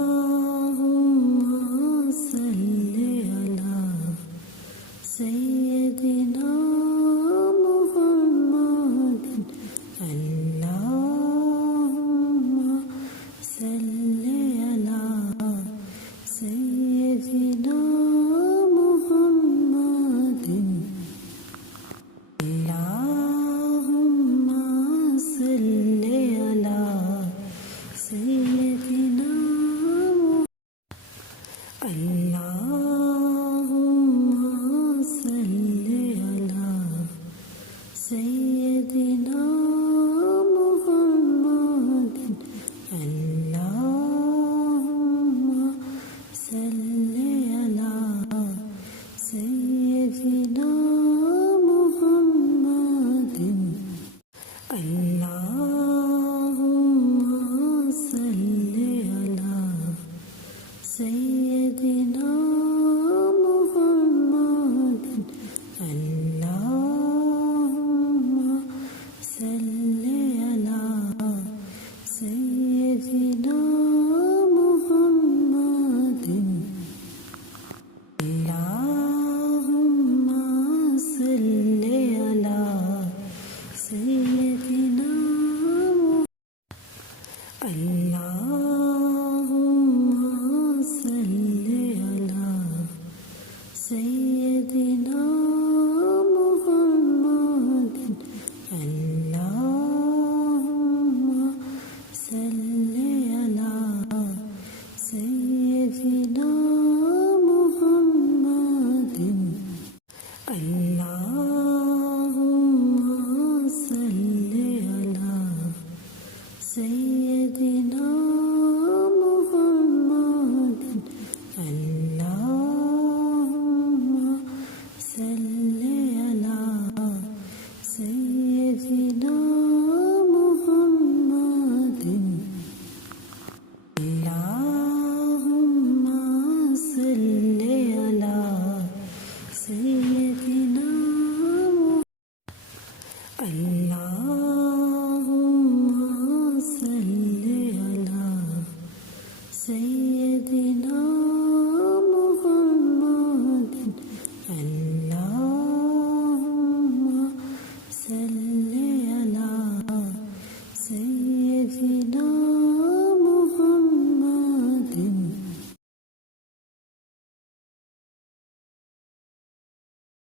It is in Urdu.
اللهم صل على سيدنا محمد اللهم صل على سيدنا محمد اللهم صل على سيدنا اللهم صل على سيدنا محمد اللهم صل على سيدنا محمد اللهم صل على سيدنا محمد اللهم صل على سيدنا محمد اللهم صل على سيدنا اللهم صل على سيدنا محمد اللهم صل على سيدنا محمد اللهم صل على سيدنا محمد اللهم صل على سيدنا محمد اللهم صل على سيدنا